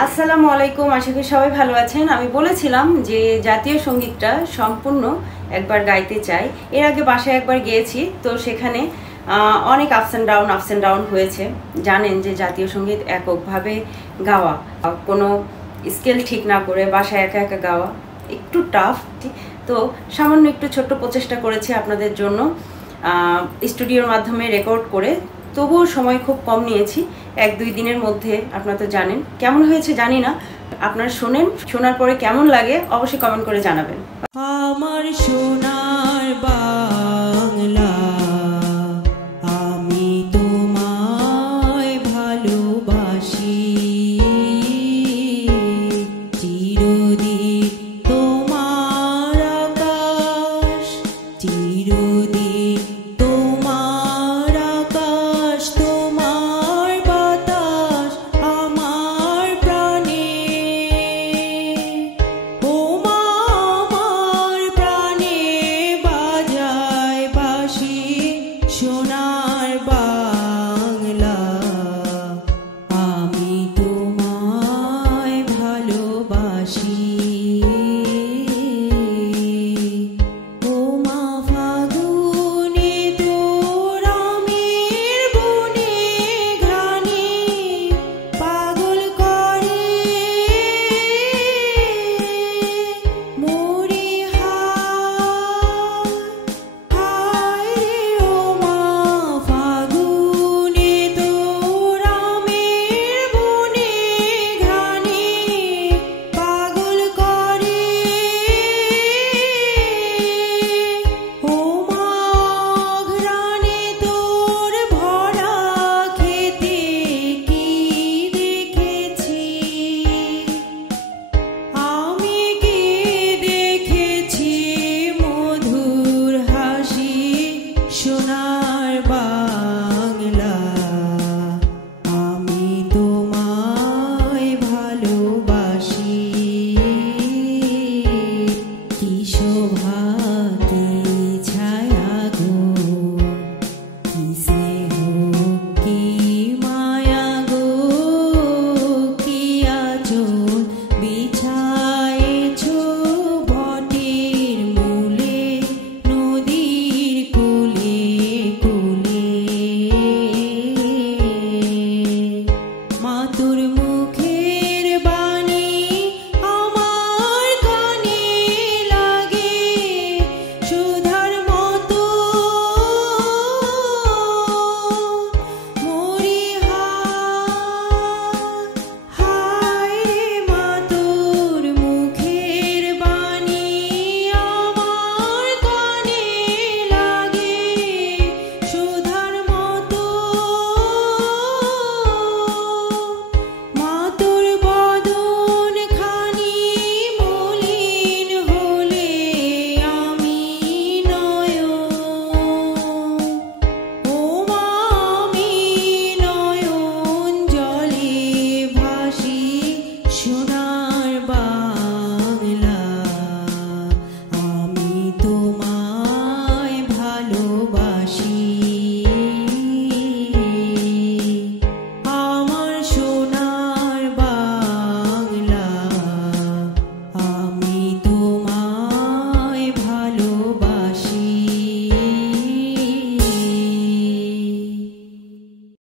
আসসালামু আলাইকুম, আশা করি সবাই ভালো আছেন। আমি বলেছিলাম যে জাতীয় সঙ্গীতটা সম্পূর্ণ একবার গাইতে চাই। এর আগে বাসায় একবার গিয়েছি, তো সেখানে অনেক আপস অ্যান্ড ডাউন হয়েছে। জানেন যে জাতীয় সঙ্গীত এককভাবে গাওয়া, কোনো স্কেল ঠিক না করে বাসায় একা একা গাওয়া একটু টাফ। তো সামান্য একটু ছোট্ট প্রচেষ্টা করেছি আপনাদের জন্য, স্টুডিওর মাধ্যমে রেকর্ড করে। তবুও সময় খুব কম নিয়েছি, 1-2 দিনের মধ্যে। আপনারা তো জানেন কেমন হয়েছে জানি না, আপনারা শোনেন, শোনার পরে কেমন লাগে অবশ্যই কমেন্ট করে জানাবেন। আমার সোনার বাংলা